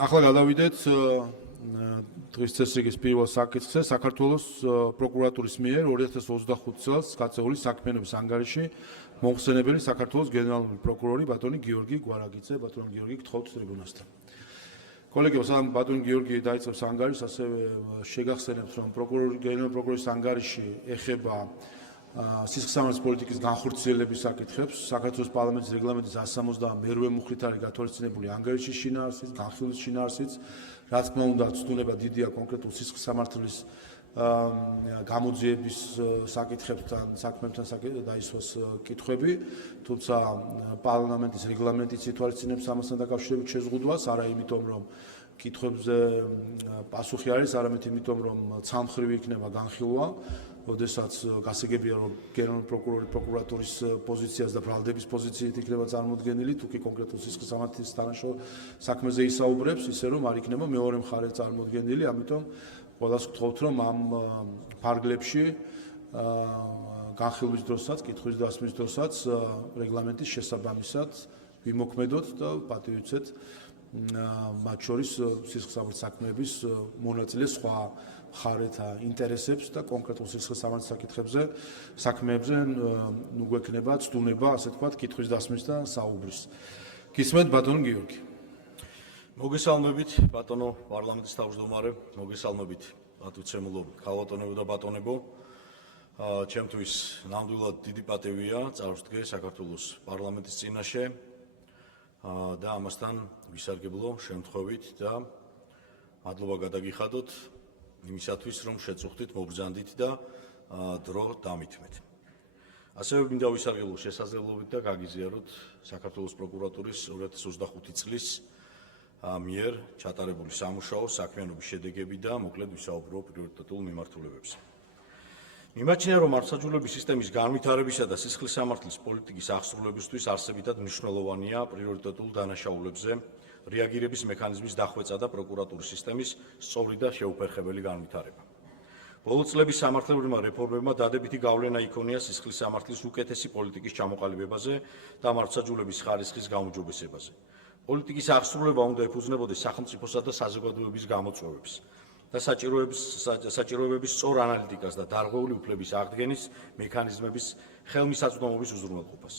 ახლა გადავიდეთ დღის წესრიგის პირველ საკითხზე. საქართველოს პროკურატურის მიერ 2025 წელს გაწეული საქმიანობის ანგარიში მოხსენებელი საქართველოს გენერალური პროკურორი ბატონი გიორგი გვარაგიძე. ბატონ გიორგი, გთხოვთ ტრიბუნასთან. კოლეგებო, სამ ბატონ გიორგი დაიწყებს ანგარიშს, ასევე შეგახსენებთ, რომ გენერალური პროკურორის ანგარიში ეხება სისხლსამართლის პოლიტიკის განხორციელების საკითხებს. საქართველოს პარლამენტის რეგლამენტის 162 მუხლით არის გათვალისწინებული ანგარიშის შინაარსიც, განხილვის შინაარსიც. რა თქმა უნდა, ცდუნება დიდია კონკრეტულ სისხლსამართლის გამოძიების საკითხებთან, საქმებთან დაისვას კითხვები, თუმცა პარლამენტის რეგლამენტიც ითვალისწინებს ამასთან დაკავშირებით შეზღუდვას, არა იმიტომ, რომ კითხვებზე პასუხი არის, არამედ იმიტომ, რომ ცალმხრივი იქნება განხილვა, როდესაც გასაგებია, რომ გენერალური პროკურორი პროკურატურის პოზიციას და ბრალდების პოზიციით იქნება წარმოდგენილი, თუ კი კონკრეტულ სისხლსამართლის დანაშაულ საქმეზე ისაუბრებს, ისე რომ არ იქნება მეორე მხარე წარმოდგენილი, ამიტომ ყველას ვთხოვთ, რომ ამ ფარგლებში განხილვის დროსაც, კითხვის დასმის დროსაც რეგლამენტის შესაბამისად ვიმოქმედოთ და პატივიცეთ მათ შორის სისხლსამართლის საქმეების მონაწილე სხვა მხარეთა ინტერესებს და კონკრეტულ სისხლსამართლის საკითხებზე, საქმეებზე ნუ გვექნება ცდუნება, ასე თქვათ, კითხვის დასმის და საუბრის. გისმენთ ბატონ გიორგი. მოგესალმებით, ბატონო პარლამენტის თავმჯდომარე, მოგესალმებით, პატივცემულო ქალბატონებო და ბატონებო. ჩემთვის ნამდვილად დიდი პატივია წარვსდგე საქართველოს პარლამენტის წინაშე და ამასთან ვისარგებლო შემთხვევით და მადლობა გადაგიხადოთ იმისათვის, რომ შეწუხდით, მობრძანდით და დრო დამითმეთ. ასევე მინდა ვისარგებლო შესაძლებლობით და გაგიზიაროთ საქართველოს პროკურატურის 2025 წლის მიერ ჩატარებული სამუშაო საქმიანობის შედეგები და მოკლედ ვისაუბრო პრიორიტეტულ მიმართულებებზე. მიმაჩნია, რომ მართლმსაჯულების სისტემის განვითარებისა და სისხლისამართლის პოლიტიკის აღსრულებისთვის არსებითად მნიშვნელოვანია პრიორიტეტულ დანაშაულებზე რეაგირების მექანიზმის დახვეწა და პროკურატურის სისტემის სწორი და შეუფერხებელი განვითარება. ბოლო წლების სამართლებრივმა რეფორმებმა დადებითი გავლენა იქონია სისხლისამართლის უკეთესი პოლიტიკის ჩამოყალიბებაზე და მართლმსაჯულების ხარისხის გაუმჯობესებაზე. პოლიტიკის აღსრულება უნდა ეფუძნებოდეს სახელმწიფოსა და საზოგადოების გამოწვევებს და საჭიროებების სწორ ანალიტიკას და დარღვეული უფლების აღდგენის მექანიზმების ხელმისაწვდომობის უზრუნველყოფას.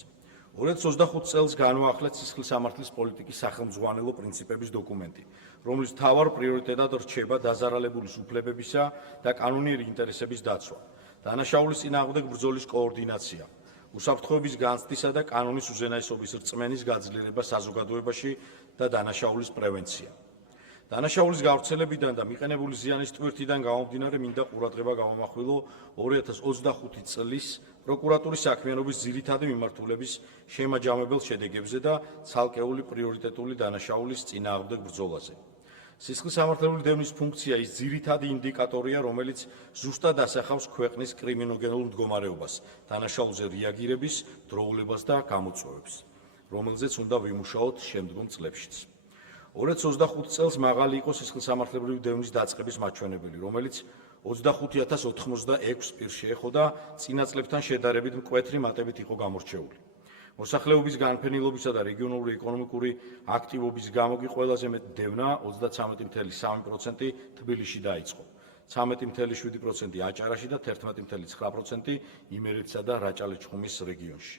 2025 წელს განვაახლეთ სისხლისამართლის პოლიტიკის სახელმძღვანელო პრინციპების დოკუმენტი, რომლის მთავარ პრიორიტეტად რჩება დაზარალებულის უფლებებისა და კანონიერი ინტერესების დაცვა, დანაშაულის წინააღმდეგ ბრძოლის კოორდინაცია, უსაფრთხოების განცდისა და კანონის უზენაესობის რწმენის გაძლიერება საზოგადოებაში და დანაშაულის პრევენცია. დანაშაულის გავრცელებიდან და მიყენებული ზიანის ტვირთიდან გამომდინარე მინდა ყურადღება გავამახვილო 2025 წლის პროკურატურის საქმიანობის ძირითადი მიმართულების შემაჯამებელ შედეგებზე და ცალკეული პრიორიტეტული დანაშაულის წინააღმდეგ ბრძოლაზე. სისხლისამართლებელი დევნის ფუნქცია ის ძირითადი ინდიკატორია, რომელიც ზუსტად ასახავს ქვეყნის კრიმინოგენულ მდგომარეობას, დანაშაულზე რეაგირების დროულებას და გამოწვევებს, რომელზეც უნდა ვიმუშაოთ შემდგომ წლებშიც. 2025 წელს მაღალი იყო სისხლისამართლებრივი დევნის დაწყების მაჩვენებელი, რომელიც 25,086 პირს შეეხო და წინა წლებთან შედარებით მკვეთრი მატებით იყო გამორჩეული. მოსახლეობის განფენილობისა და რეგიონალური ეკონომიკური აქტივობის გამო კი ყველაზე მეტ დევნა 33,3% თბილისში დაიწყო, 13,7% აჭარაში და 11,9% იმერეთსა და რაჭა-ლეჩხუმის რეგიონში.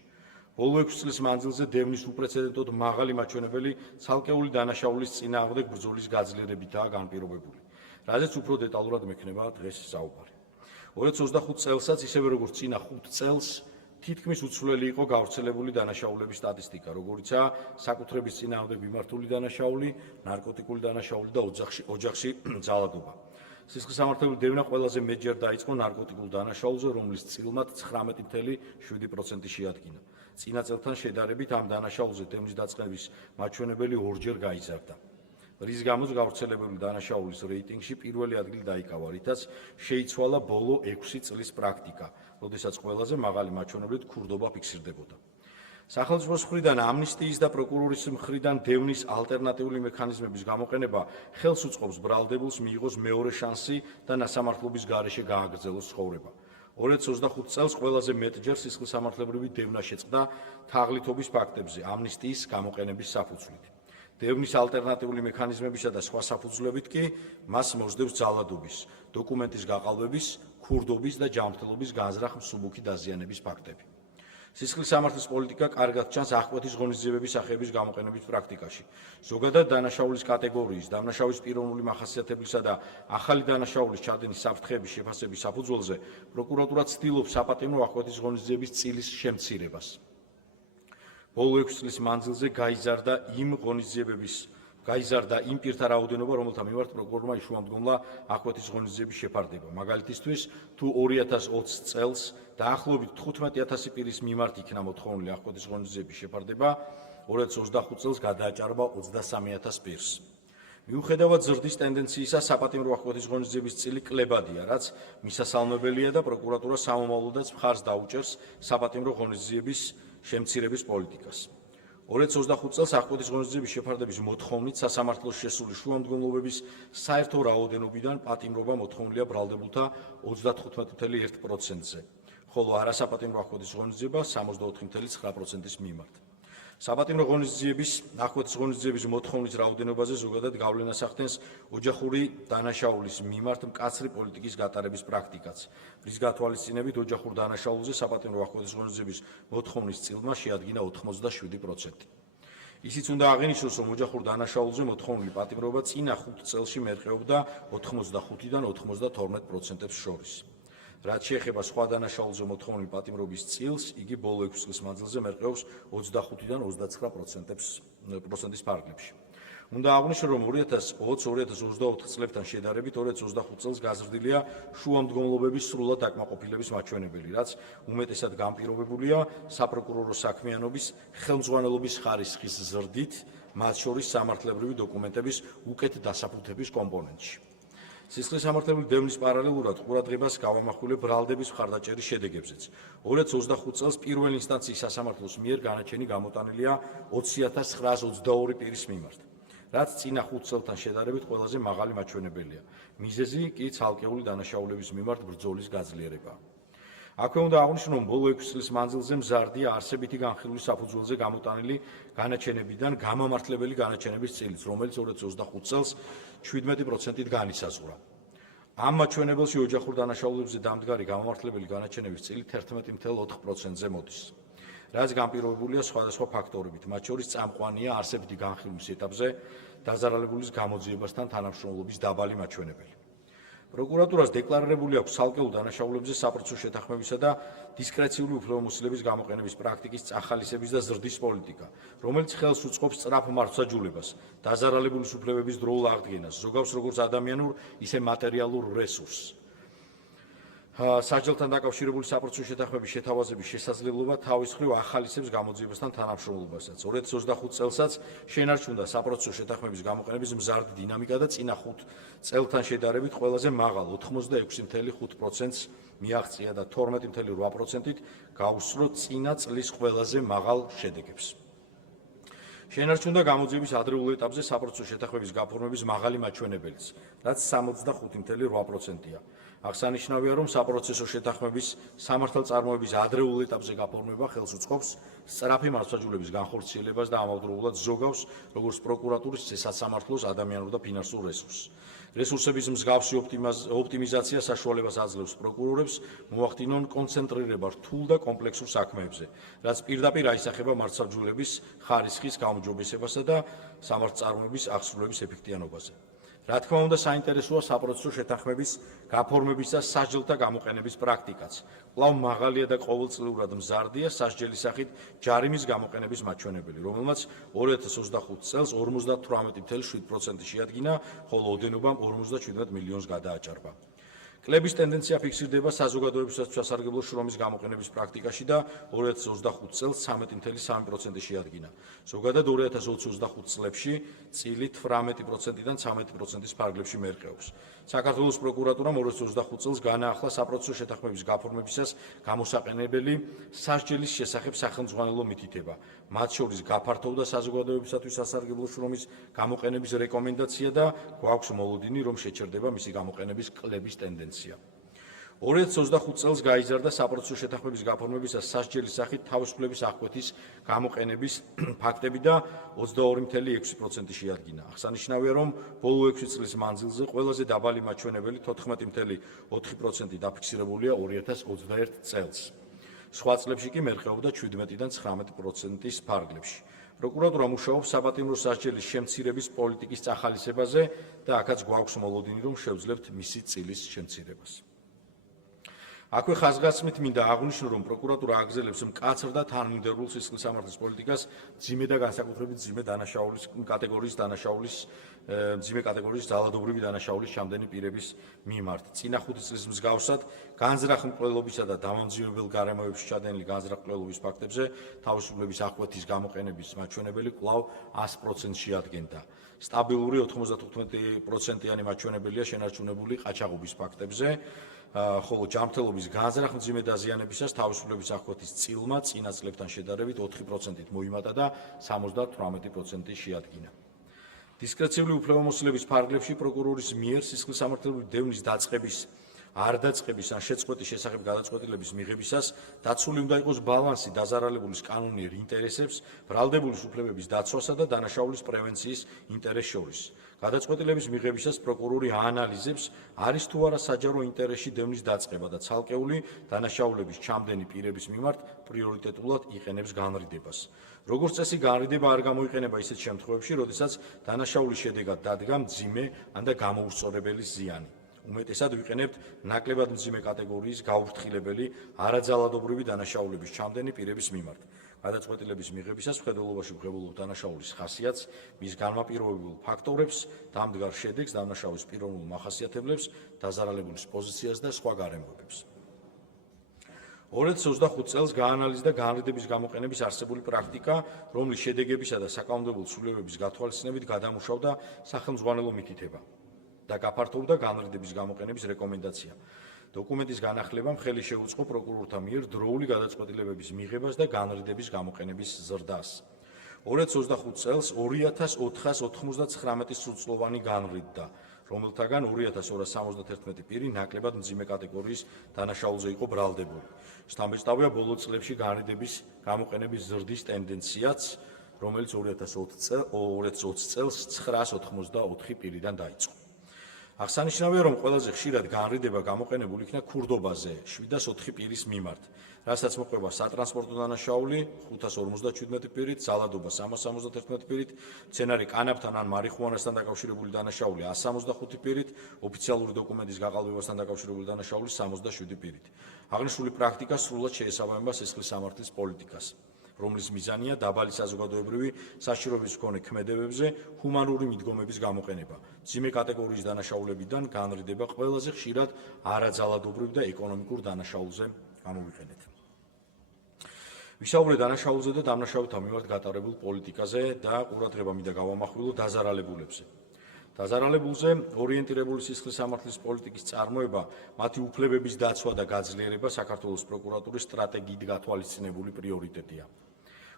ბოლო 6 წლის მანძილზე დევნის უპრეცედენტოდ მაღალი მაჩვენებელი ცალკეული დანაშაულის წინააღმდეგ ბრძოლის გაძლიერებითაა განპირობებული, რაზეც უფრო დეტალურად მექნება დღეს საუბარი. 2025 წელსაც, ისევე როგორც წინა 5 წელს, თითქმის უცვლელი იყო გავრცელებული დანაშაულების სტატისტიკა, როგორიცაა საკუთრების წინააღმდეგ მიმართული დანაშაული, ნარკოტიკული დანაშაული და ოჯახში ძალადობა. სისხლისამართლებელი დევნა ყველაზე მეტჯერ დაიწყო ნარკოტიკულ დანაშაულზე, რომლის წილმად 19,7% შეადგინა. წინა წელთან შედარებით ამ დანაშაულზე დევნის დაწყების მაჩვენებელი ორჯერ გაიზარდა, რის გამოც გავრცელებული დანაშაულის რეიტინგში პირველი ადგილი დაიკავა, რითაც შეიცვალა ბოლო 6 წლის პრაქტიკა, როდესაც ყველაზე მაღალი მაჩვენებლით ქურდობა ფიქსირდებოდა. სახელმწიფოს მხრიდან ამნისტიის და პროკურორის მხრიდან დევნის ალტერნატიული მექანიზმების გამოყენება ხელს უწყობს ბრალდებულს მიიღოს მეორე შანსი და ნასამართლობის გარეშე გააგრძელოს ცხოვრება. 2025 წელს ყველაზე მეტჯერ სისხლისამართლებრივი დევნა შეწყდა თაღლითობის ფაქტებზე ამნისტიის გამოყენების საფუძვლით. დევნის ალტერნატიული მექანიზმებისა და სხვა საფუძვლებით კი მას მოსდევს ძალადობის, დოკუმენტის გაყალბების, ქურდობის და ჯანმრთელობის განზრახ მსუბუქი დაზიანების ფაქტები. სისხლის სამართლის პოლიტიკა კარგად ჩანს აღკვეთის ღონისძიებების სახეების გამოყენების პრაქტიკაში. ზოგადად დანაშაულის კატეგორიის, დამნაშავის პიროვნული მახასიათებლისა და ახალი დანაშაულის ჩადენის საფრთხეების შეფასების საფუძველზე პროკურატურა ცდილობს საპატიმრო აღკვეთის ღონისძიების წილის შემცირებას. ბოლო 6 წლის მანძილზე გაიზარდა იმ პირთა რაოდენობა, რომელთა მიმართ პროკურორმა იშუამდგომლა აღკვეთის ღონისძიების შეფარდება. მაგალითისთვის, თუ 2020 წელს დაახლოებით 15,000 პირის მიმართ იქნა მოთხოვნილი აღკვეთის ღონისძიების შეფარდება, 2025 წელს გადააჭარბა 23,000 პირს. მიუხედავად ზრდის ტენდენციისა, საპატიმრო აღკვეთის ღონისძიების წილი კლებადია, რაც მისასალმებელია და პროკურატურა სამომავლოდაც მხარს დაუჭერს საპატიმრო ღონისძიების შემცირების პოლიტიკას. 2025 წელს აღკვეთის ღონისძიების შეფარდების მოთხოვნით სასამართლოს შესული შუამდგომლობების საერთო რაოდენობიდან პატიმრობა მოთხოვნილია ბრალდებულთა 35.1%-ზე, ხოლო არასაპატიმრო აღკვეთის ღონისძიება 64.9%-ის მიმართ. საპატიმრო აღკვეთის ღონისძიების მოთხოვნის რაოდენობაზე ზოგადად გავლენას ახდენს ოჯახური დანაშაულის მიმართ მკაცრი პოლიტიკის გატარების პრაქტიკაც, რის გათვალისწინებით ოჯახურ დანაშაულზე საპატიმრო აღკვეთის ღონისძიების მოთხოვნის წილმა შეადგინა 87%. ისიც უნდა აღინიშნოს, რომ ოჯახურ დანაშაულზე მოთხოვნილი პატიმრობა წინა 5 წელში მერყეობდა 85-დან 92%-ს შორის. რაც შეეხება სხვა დანაშაულზე მოთხოვნილი პატიმრობის წილს, იგი ბოლო 6 წლის მანძილზე მერყეობს 25-დან 29%-ის ფარგლებში. უნდა აღვნიშნო, რომ 2020-2024 წლებთან შედარებით 2025 წელს გაზრდილია შუამდგომლობების სრულად დაკმაყოფილების მაჩვენებელი, რაც უმეტესად განპირობებულია საპროკურორო საქმიანობის ხელმძღვანელობის ხარისხის ზრდით, მათ შორის სამართლებრივი დოკუმენტების უკეთ დასაფუთების კომპონენტში. სისხლის სამართლებრივი დევნის პარალელურად ყურადღებას გავამახვილებ ბრალდების მხარდაჭერის შედეგებზეც. 2025 წელს პირველი ინსტანციის სასამართლოს მიერ განაჩენი გამოტანილია 20,922 პირის მიმართ, რაც წინა 5 წელთან შედარებით ყველაზე მაღალი მაჩვენებელია. მიზეზი კი ცალკეული დანაშაულების მიმართ ბრძოლის გაძლიერებაა. აქვე უნდა აღვნიშნო, რომ ბოლო 6 წლის მანძილზე მზარდია არსებითი განხილვის საფუძველზე გამოტანილი განაჩენებიდან გამამართლებელი განაჩენების წილიც, რომელიც 2025 წელს 17%-ით განისაზღვრა. ამ მაჩვენებელში ოჯახურ დანაშაულებზე დამდგარი გამამართლებელი განაჩენების წილი 11.4%-ზე მოდის, რაც განპირობებულია სხვადასხვა ფაქტორებით, მათ შორის წამყვანია არსებითი განხილვის ეტაპზე დაზარალებულის გამოძიებასთან თანამშრომლობის დაბალი მაჩვენებელი. პროკურატურას დეკლარირებული აქვს ცალკეულ დანაშაულებზე საპროცესო შეთანხმებისა და დისკრეციული უფლებამოსილების გამოყენების პრაქტიკის წახალისების და ზრდის პოლიტიკა, რომელიც ხელს უწყობს სწრაფ მართვსაჯულებას, დაზარალებულის უფლებების დროულ აღდგენას, ზოგავს როგორც ადამიანურ, ისე მატერიალურ რესურსს. სასჯელთან დაკავშირებული საპროცესო შეთანხმების შეთავაზების შესაძლებლობა თავის მხრივ ახალისებს გამოძიებასთან თანამშრომლობასაც. 2025 წელსაც შენარჩუნდა საპროცესო შეთანხმების გამოყენების მზარდი დინამიკა და წინა 5 წელთან შედარებით ყველაზე მაღალ 86.5%-ს მიაღწია და 12.8%-ით გაუსწრო წინა წლის ყველაზე მაღალ შედეგებს. შენარჩუნდა გამოძიების ადრეულ ეტაპზე საპროცესო შეთანხმების გაფორმების მაღალი მაჩვენებელიც, რაც 65.8%-ია. აღსანიშნავია, რომ საპროცესო შეთანხმების სამართალწარმოების ადრეულ ეტაპზე გაფორმება ხელს უწყობს სწრაფი მართვსაჯულების განხორციელებას და ამავდროულად ზოგავს როგორც პროკურატურის, ისე სასამართლოს ადამიანურ და ფინანსურ რესურსს. რესურსების მსგავსი ოპტიმიზაცია საშუალებას აძლევს პროკურორებს მოახდინონ კონცენტრირება რთულ და კომპლექსურ საქმეებზე, რაც პირდაპირ აისახება მართვსაჯულების ხარისხის გაუმჯობესებასა და სამართალწარმოების აღსრულების ეფექტიანობაზე. რა თქმა უნდა, საინტერესოა საპროცესო შეთანხმების გაფორმების და სასჯელთა გამოყენების პრაქტიკაც. კვლავ მაღალია და ყოველწლიურად მზარდია სასჯელის სახით ჯარიმის გამოყენების მაჩვენებელი, რომელმაც 2025 წელს 58.7% შეადგინა, ხოლო ოდენობამ 57 მილიონს გადააჭარბა. კლების ტენდენცია ფიქსირდება საზოგადოებისათვის სასარგებლო შრომის გამოყენების პრაქტიკაში და 2025 წელს 13.3% შეადგინა. ზოგადად 2025 წლებში წილი 18%-დან 13%-ის ფარგლებში მერყეობს. საქართველოს პროკურატურამ 2025 წელს განაახლა საპროცესო შეთანხმების გაფორმებისას გამოსაყენებელი სასჯელის შესახებ სახელმძღვანელო მითითება. მათ შორის გაფართოვდა საზოგადოებისათვის სასარგებლო შრომის გამოყენების რეკომენდაცია და გვაქვს მოლოდინი, რომ შეჩერდება მისი გამოყენების კლების ტენდენცია. 2025 წელს გაიზარდა საპროცესო შეთანხმების გაფორმებისას სასჯელის სახით თავისუფლების აღკვეთის გამოყენების ფაქტები და 22.6% შეადგინა. აღსანიშნავია, რომ ბოლო 6 წლის მანძილზე ყველაზე დაბალი მაჩვენებელი 14.4% დაფიქსირებულია 2021 წელს. სხვა წლებში კი მერყეობდა 17-დან 19%-ის ფარგლებში. პროკურატურა მუშაობს საპატიმრო სასჯელის შემცირების პოლიტიკის წახალისებაზე და აქაც გვაქვს მოლოდინი, რომ შევძლებთ მისი წილის შემცირებას. აქვე ხაზგასმით მინდა აღვნიშნო, რომ პროკურატურა აგრძელებს მკაცრ და თანმიმდევრულ სისხლის სამართლის პოლიტიკას მძიმე და განსაკუთრებით მძიმე კატეგორიის ძალადობრივი დანაშაულის ჩამდენი პირების მიმართ. წინა 5 წლის მსგავსად განზრახ მკვლელობისა და დამამძიმებელ გარემოებში ჩადენილი განზრახ მკვლელობის ფაქტებზე თავისუფლების აღკვეთის გამოყენების მაჩვენებელი კვლავ 100%-ს შეადგენდა. სტაბილური 95%-იანი მაჩვენებელია შენარჩუნებული ყაჩაღობის ფაქტებზე, ხოლო ჯანმრთელობის განზრახ მძიმე დაზიანებისას თავისუფლების აღკვეთის წილმა წინა წლებთან შედარებით 4%-ით მოიმატა და 78%-ი შეადგინა. დისკრეციული უფლებამოსილების ფარგლებში პროკურორის მიერ სისხლის სამართლებრივი დევნის დაწყების, არ დაწყების ან შეწყვეტის შესახებ გადაწყვეტილების მიღებისას დაცული უნდა იყოს ბალანსი დაზარალებულის კანონიერ ინტერესებს, ბრალდებულის უფლებების დაცვასა და დანაშაულის პრევენციის ინტერესს შორის. გადაწყვეტილების მიღებისას პროკურორი აანალიზებს, არის თუ არა საჯარო ინტერესში დევნის დაწყება და ცალკეული დანაშაულების ჩამდენი პირების მიმართ პრიორიტეტულად იყენებს განრიდებას. როგორც წესი, განრიდება არ გამოიყენება ისეთ შემთხვევებში, როდესაც დანაშაულის შედეგად დადგა მძიმე ან და გამოუსწორებელი ზიანი. უმეტესად ვიყენებთ ნაკლებად მძიმე კატეგორიის გაუფრთხილებელი არაძალადობრივი დანაშაულების ჩამდენი პირების მიმართ. გადაწყვეტილების მიღებისას მხედველობაში ვღებულობ დანაშაულის ხასიათს, მის განმაპირობებულ ფაქტორებს, დამდგარ შედეგს, დანაშაულის პიროვნულ მახასიათებლებს, დაზარალებულის პოზიციას და სხვა გარემოებებს. 2025 წელს გაანალიზდა განრიდების გამოყენების არსებული პრაქტიკა, რომლის შედეგებისა და საკანონმდებლო ცვლილებების გათვალისწინებით გადამუშავდა სახელმძღვანელო მითითება და გაფართოვდა განრიდების გამოყენების რეკომენდაცია. დოკუმენტის განახლებამ ხელი შეუწყო პროკურორთა მიერ დროული გადაწყვეტილებების მიღებას და განრიდების გამოყენების ზრდას. 2025 წელს 2499 სრულწლოვანი განრიდდა, რომელთაგან 2271 პირი ნაკლებად მძიმე კატეგორიის დანაშაულზე იყო ბრალდებული. შთამბეჭდავია ბოლო წლებში განრიდების გამოყენების ზრდის ტენდენციაც, რომელიც 2020 წელს 984 პირიდან დაიწყო. აღსანიშნავია, რომ ყველაზე ხშირად განრიდება გამოყენებულ იქნა ქურდობაზე 704 პირის მიმართ, რასაც მოყვება სატრანსპორტო დანაშაული 557 პირით, ძალადობა 371 პირით, მცენარე კანაფთან ან მარიხუანასთან დაკავშირებული დანაშაული 165 პირით, ოფიციალური დოკუმენტის გაყალბებასთან დაკავშირებული დანაშაული 67 პირით. აღნიშნული პრაქტიკა სრულად შეესაბამება სისხლის სამართლის პოლიტიკას, რომლის მიზანია დაბალი საზოგადოებრივი საშიშროების მქონე ქმედებებზე ჰუმანური მიდგომების გამოყენება. მძიმე კატეგორიის დანაშაულებიდან განრიდება ყველაზე ხშირად არაძალადობრივ და ეკონომიკურ დანაშაულზე გამოვიყენეთ. ვისაუბრეთ დანაშაულზე და დამნაშავეთა მიმართ გატარებულ პოლიტიკაზე და ყურადღება მინდა გავამახვილო დაზარალებულებზე. დაზარალებულზე ორიენტირებული სისხლის სამართლის პოლიტიკის წარმოება, მათი უფლებების დაცვა და გაძლიერება საქართველოს პროკურატურის სტრატეგიით გათვალისწინებული პრიორიტეტია.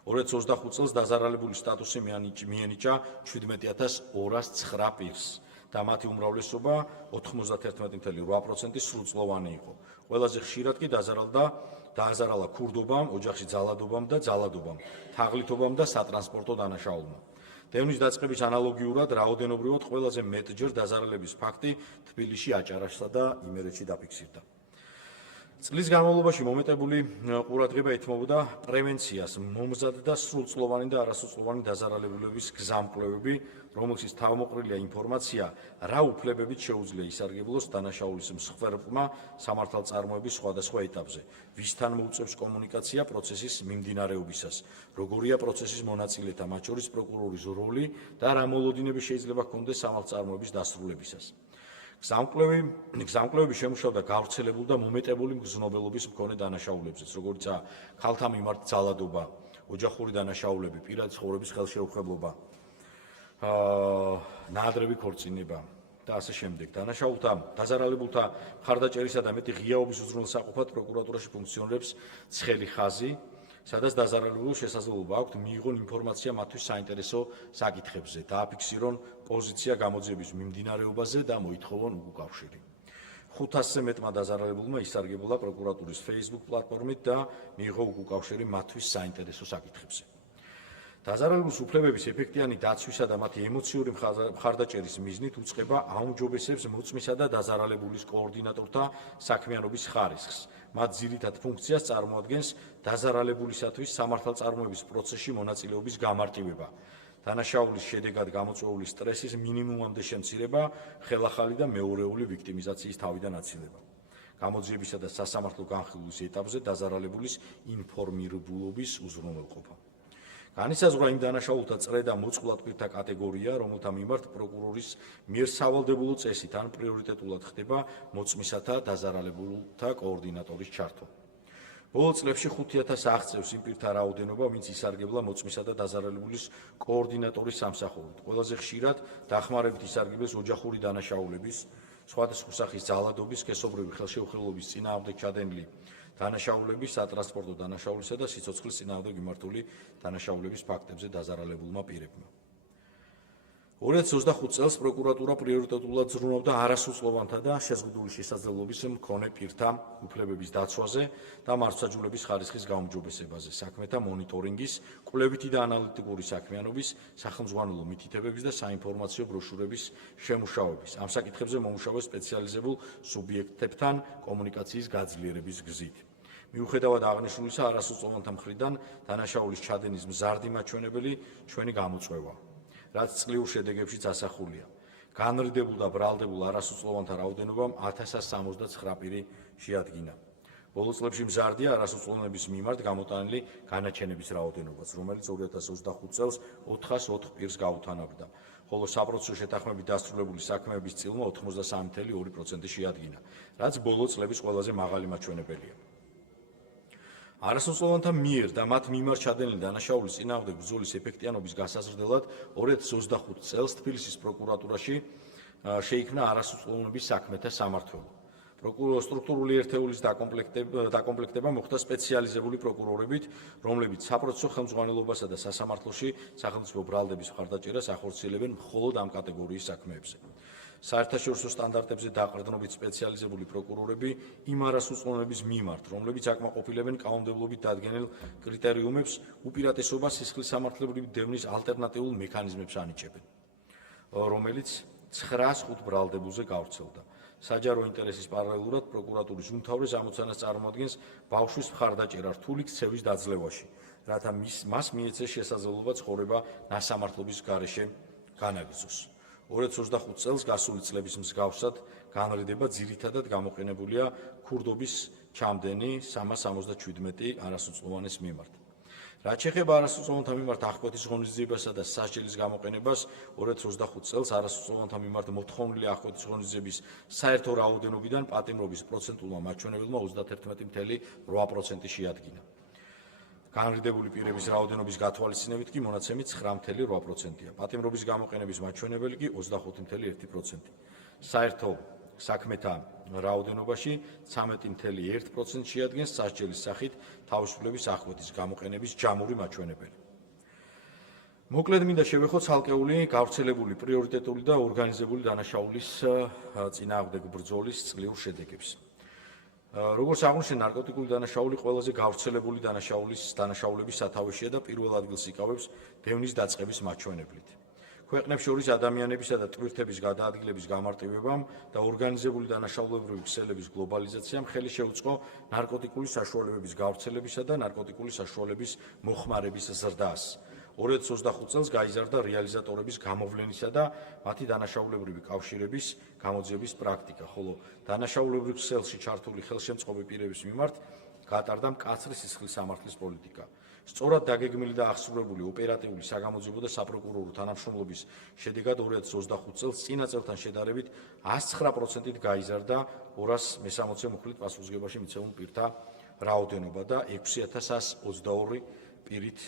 2025 წელს დაზარალებულის სტატუსი მიენიჭა 17209 პირს და მათი უმრავლესობა 91.8% სრულწლოვანი იყო. ყველაზე ხშირად კი დააზარალა ქურდობამ, ოჯახში ძალადობამ და ძალადობამ, თაღლითობამ და სატრანსპორტო დანაშაულმა. დევნის დაწყების ანალოგიურად რაოდენობრივად ყველაზე მეტჯერ დაზარალების ფაქტი თბილისში, აჭარაშსა და იმერეთში დაფიქსირდა. წლის განმავლობაში მომეტებული ყურადღება ეთმობოდა პრევენციას, მომზად და სრულწლოვანი და არასრულწლოვანი დაზარალებულების გზამკვლევები, რომელშიც თავმოყრილია ინფორმაცია, რა უფლებებით შეუძლია ისარგებლოს დანაშაულის მსხვერპლმა სამართალწარმოების სხვადასხვა ეტაპზე, ვისთან მოუწევს კომუნიკაცია პროცესის მიმდინარეობისას, როგორია პროცესის მონაწილეთა, მათ შორის პროკურორის როლი და რა მოლოდინები შეიძლება ჰქონდეს სამართალწარმოების დასრულებისას. გზამკვლევები შემუშავდა გავრცელებულ და მომეტებული მგზნობელობის მქონე დანაშაულებზეც, როგორიცაა ქალთა მიმართ ძალადობა, ოჯახური დანაშაულები, პირადი ცხოვრების ხელშეუხებლობა, ნაადრევი ქორწინება და ასე შემდეგ. დანაშაულთა, დაზარალებულთა მხარდაჭერისა და მეტი ღიაობის უზრუნველსაყოფად პროკურატურაში ფუნქციონირებს ცხელი ხაზი, სადაც დაზარალებულს შესაძლებლობა აქვთ მიიღონ ინფორმაცია მათთვის საინტერესო საკითხებზე, დააფიქსირონ პოზიცია გამოძიების მიმდინარეობაზე და მოითხოვონ უკავშირი. 500-ზე მეტმა დაზარალებულმა ისარგებლა პროკურატურის Facebook პლატფორმით და მიიღო უკავშირი მათთვის საინტერესო საკითხებზე. დაზარალებულს უფლებების ეფექტიანი დაცვისა და მათი ემოციური მხარდაჭერის მიზნით უწყება აუმჯობესებს მოწმისა და დაზარალებულის კოორდინატორთა საქმიანობის ხარისხს. მათ ძირითად ფუნქციას წარმოადგენს დაზარალებულისათვის სამართალწარმოების პროცესში მონაწილეობის გამარტივება, დანაშაულის შედეგად გამოწვეული სტრესის მინიმუმამდე შემცირება, ხელახალი და მეორეული ვიქტიმიზაციის თავიდან აცილება. გამოძიებისა და სასამართლო განხილვის ეტაპზე დაზარალებულის ინფორმირებულობის უზრუნველყოფა. განისაზღვრა იმ დანაშაულთა წრე და მოწყვლად პირთა კატეგორია, რომელთა მიმართ პროკურორის მიერ სავალდებულო წესით ან პრიორიტეტულად ხდება მოწმისათა დაზარალებულთა კოორდინატორის ჩართვა. ბოლო წლებში 5000 აღწევს იმ პირთა რაოდენობა, ვინც ისარგებლა მოწმისა და დაზარალებულის კოორდინატორის სამსახურით. ყველაზე ხშირად დახმარებით ისარგებლეს ოჯახური დანაშაულების, სხვადასხვა სახის ძალადობის, სქესობრივი ხელშეუხლებლობის წინააღმდეგ ჩადენილი დანაშაულების, სატრანსპორტო დანაშაულისა და სიცოცხლის წინააღმდეგ მიმართული დანაშაულების ფაქტებზე დაზარალებულმა პირებმა. 2025 წელს პროკურატურა პრიორიტეტულად ზრუნავდა არასრულწლოვანთა და შეზღუდული შესაძლებლობის მქონე პირთა უფლებების დაცვაზე და მართლმსაჯულების ხარისხის გაუმჯობესებაზე, საქმეთა მონიტორინგის, კვლევითი და ანალიტიკური საქმიანობის, სახელმძღვანელო მითითებების და საინფორმაციო ბროშურების შემუშავების. ამ საკითხებზე მომუშავე სპეციალიზებულ სუბიექტებთან კომუნიკაციის გაძლიერების გზით. მიუხედავად აღნიშნულისა, არასრულწლოვანთა მხრიდან დანაშაულის ჩადენის მზარდი მაჩვენებელი ჩვენი გამოწვევა, რაც წლიურ შედეგებშიც ასახულია. განრიდებულ და ბრალდებულ არასრულწლოვანთა რაოდენობამ 1069 პირი შეადგინა. ბოლო წლებში მზარდია არასრულწლოვანების მიმართ გამოტანილი განაჩენების რაოდენობაც, რომელიც 2025 წელს 404 პირს გაუთანაბრდა, ხოლო საპროცესო შეთანხმებით დასრულებული საქმეების წილმა 93.2% შეადგინა, რაც ბოლო წლების ყველაზე მაღალი მაჩვენებელია. არასრულწლოვანთა მიერ და მათ მიმართ ჩადენილი დანაშაულის წინააღმდეგ ბრძოლის ეფექტიანობის გასაზრდელად 2025 წელს თბილისის პროკურატურაში შეიქმნა არასრულწლოვანების საქმეთა სამმართველო. სტრუქტურული ერთეულის დაკომპლექტება მოხდა სპეციალიზებული პროკურორებით, რომლებიც საპროცესო ხელმძღვანელობასა და სასამართლოში სახელმწიფო ბრალდების მხარდაჭერას ახორციელებენ მხოლოდ ამ კატეგორიის საქმეებზე. საერთაშორისო სტანდარტებზე დაყრდნობით სპეციალიზებული პროკურორები იმ არასრულწლოვანების მიმართ, რომლებიც აკმაყოფილებენ კანონმდებლობით დადგენილ კრიტერიუმებს, უპირატესობას სისხლისამართლებრივი დევნის ალტერნატიულ მექანიზმებს ანიჭებენ, რომელიც 905 ბრალდებულზე გავრცელდა. საჯარო ინტერესის პარალელურად პროკურატურის უმთავრეს ამოცანას წარმოადგენს ბავშვის მხარდაჭერა რთული ქცევის დაძლევაში, რათა მას მიეცეს შესაძლებლობა ცხოვრება ნასამართლობის გარეშე განაგრძოს. 2025 წელს გასული წლების მსგავსად განრიდება ძირითადად გამოყენებულია ქურდობის ჩამდენი 377 არასრულწლოვანის მიმართ. რაც შეეხება არასრულწლოვანთა მიმართ აღკვეთის ღონისძიებასა და სასჯელის გამოყენებას, 2025 წელს არასრულწლოვანთა მიმართ მოთხოვნილი აღკვეთის ღონისძიების საერთო რაოდენობიდან პატიმრობის პროცენტულმა მაჩვენებელმა 31.8% შეადგინა. განრიდებული პირების რაოდენობის გათვალისწინებით კი მონაცემი 9.8%-ია. პატიმრობის გამოყენების მაჩვენებელი კი 25.1%. საერთო საქმეთა რაოდენობაში 13.1% შეადგენს სასჯელის სახით თავისუფლების აღკვეთის გამოყენების ჯამური მაჩვენებელი. მოკლედ მინდა შევეხო ცალკეული გავრცელებული პრიორიტეტული და ორგანიზებული დანაშაულის წინააღმდეგ ბრძოლის წლიურ შედეგებს. როგორც აღნიშნე, ნარკოტიკული დანაშაული ყველაზე გავრცელებული დანაშაულების სათავეშია და პირველ ადგილს იკავებს დევნის დაწყების მაჩვენებლით. ქვეყნებს შორის ადამიანებისა და ტვირთების გადაადგილების გამარტივებამ და ორგანიზებული დანაშაულებრივი ქსელების გლობალიზაციამ ხელი შეუწყო ნარკოტიკული საშუალებების გავრცელებისა და ნარკოტიკული საშუალების მოხმარების ზრდას. 2025 წელს გაიზარდა რეალიზატორების გამოვლენისა და მათი დანაშაულებრივი კავშირების გამოძიების პრაქტიკა, ხოლო დანაშაულებრივ ქსელში ჩართული ხელშემწყობი პირების მიმართ გატარდა მკაცრი სისხლის სამართლის პოლიტიკა. სწორად დაგეგმილი და აღსრულებული ოპერატიული საგამოძიებო და საპროკურორო თანამშრომლობის შედეგად 2025 წელს წინა წელთან შედარებით 109%-ით გაიზარდა 260 მუხლით პასუხისმგებაში მიცემულ პირთა რაოდენობა და 6122 პირით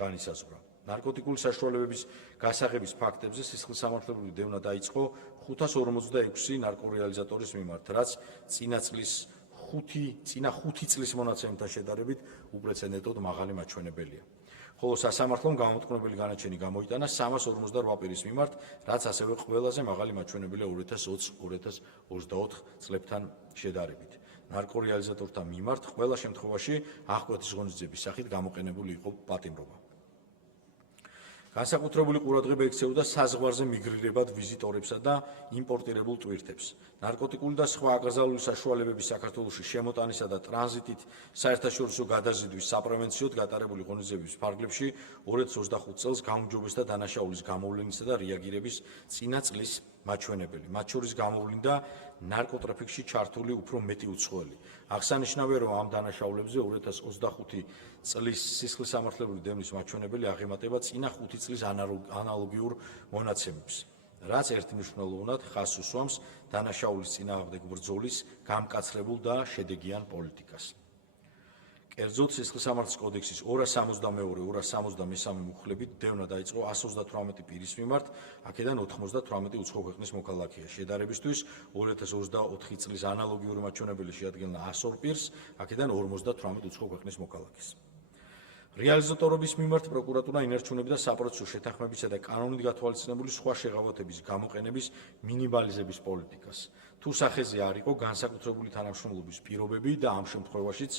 განისაზღვრა. ნარკოტიკული საშუალებების გასაღების ფაქტებზე სისხლისამართლებრივი დევნა დაიწყო 546 ნარკორეალიზატორის მიმართ, რაც წინა 5 წლის მონაცემთან შედარებით უპრეცედენტოდ მაღალი მაჩვენებელია. ხოლო სასამართლომ გამოტყუნებელი განაჩენი გამოიტანა 358 პირის მიმართ, რაც ასევე ყველაზე მაღალი მაჩვენებელია 2020-2024 წლებთან შედარებით. ნარკორეალიზატორთა მიმართ ყველა შემთხვევაში აღკვეთის ღონისძიების სახით გამოყენებული იყო პატიმრობა. განსაკუთრებული ყურადღება ექცეოდა საზღვარზე მიგრირებად ვიზიტორებსა და იმპორტირებულ ტვირთებს. ნარკოტიკული და სხვა აკრძალული საშუალებების საქართველოში შემოტანისა და ტრანზიტით საერთაშორისო გადაზიდვის საპრევენციოდ გატარებული ღონისძიების ფარგლებში 2025 წელს გაუმჯობესდა დანაშაულის გამოვლენისა და რეაგირების წინა წლის მაჩვენებელი. მათ შორის გამოვლინდა ნარკოტრაფიკში ჩართული უფრო მეტი უცხოელი. აღსანიშნავია, რომ ამ დანაშაულებზე 2025 წლის სისხლისამართლებრივი დევნის მაჩვენებელი აღემატება წინა 5 წლის ანალოგიურ მონაცემებს, რაც ერთმნიშვნელოვნად ხაზს უსვამს დანაშაულის წინააღმდეგ ბრძოლის გამკაცრებულ და შედეგიან პოლიტიკას. კერძოდ, სისხლისამართლის კოდექსის 262-263 მუხლებით დევნა დაიწყო 138 პირის მიმართ, აქედან 98 უცხო ქვეყნის მოქალაქეა. შედარებისთვის 2024 წლის ანალოგიური მაჩვენებელი შეადგენდა 102 პირს, აქედან 58 უცხო ქვეყნის მოქალაქეს. რეალიზატორობის მიმართ პროკურატურა ინარჩუნებდა საპროცესო შეთანხმებისა და კანონით გათვალისწინებული სხვა შეღავათების გამოყენების მინიმალიზების პოლიტიკას. თუ სახეზე არ იყო განსაკუთრებული თანამშრომლობის პირობები და ამ შემთხვევაშიც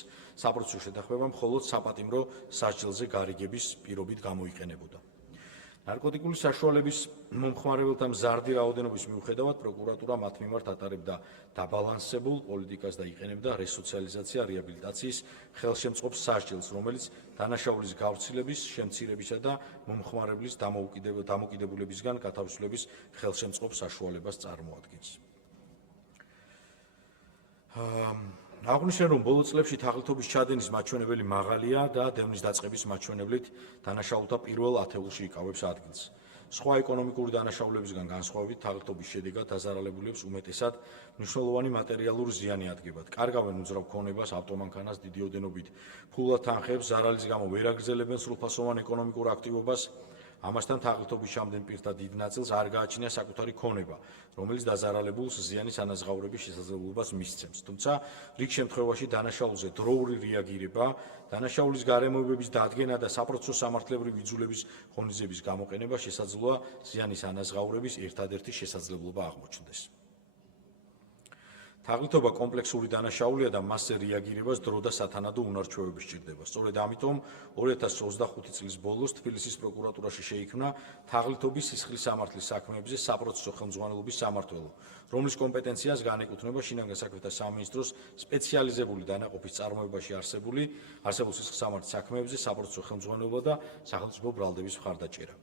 საპროცესო შეთანხმება მხოლოდ საპატიმრო სასჯელზე გარიგების პირობით გამოიყენებოდა. ნარკოტიკული საშუალების მომხმარებელთა მზარდი რაოდენობის მიუხედავად პროკურატურა მათ მიმართ ატარებდა დაბალანსებულ პოლიტიკას და იყენებდა რესოციალიზაცია რეაბილიტაციის ხელშემწყობ სასჯელს, რომელიც დანაშაულის გავრცელების, შემცირებისა და მომხმარებლის დამოკიდებულებისგან გათავისუფლების ხელშემწყობ საშუალებას წარმოადგენს. აღნიშნე, რომ ბოლო წლებში თაღლითობის ჩადენის მაჩვენებელი მაღალია და დევნის დაწყების მაჩვენებლით დანაშაულთა პირველ ათეულში იკავებს ადგილს. სხვა ეკონომიკური დანაშაულებისგან განსხვავებით, თაღლითობის შედეგად დაზარალებულებს უმეტესად მნიშვნელოვანი მატერიალური ზიანი ადგებათ. კარგავენ უძრავ ქონებას, ავტომანქანას, დიდი ოდენობით ფულად თანხებს, ზარალის გამო ვერ აგრძელებენ სრულფასოვან ეკონომიკურ აქტივობას. ამასთან თაღლითობის ჩამდენ პირთა დიდ ნაწილს არ გააჩნია საკუთარი ქონება, რომელიც დაზარალებულს ზიანის ანაზღაურების შესაძლებლობას მისცემს. თუმცა, რიგ შემთხვევაში დანაშაულზე დროული რეაგირება, დანაშაულის გარემოებების დადგენა და საპროცესო სამართლებრივი იძულების ღონისძიების გამოყენება შესაძლოა ზიანის ანაზღაურების ერთადერთი შესაძლებლობა აღმოჩნდეს. თაღლითობა კომპლექსური დანაშაულია და მასზე რეაგირებას დრო და სათანადო უნარჩვევები სჭირდება. სწორედ ამიტომ 2025 წლის ბოლოს თბილისის პროკურატურაში შეიქმნა თაღლითობის სისხლისამართლის საქმეებზე საპროცესო ხელმძღვანელობის სამმართველო, რომლის კომპეტენციას განეკუთვნება შინაგან საქმეთა სამინისტროს სპეციალიზებული დანაყოფის წარმოებაში არსებულ სისხლისამართლის საქმეებზე საპროცესო ხელმძღვანელობა და სახელმწიფო ბრალდების მხარდაჭერა.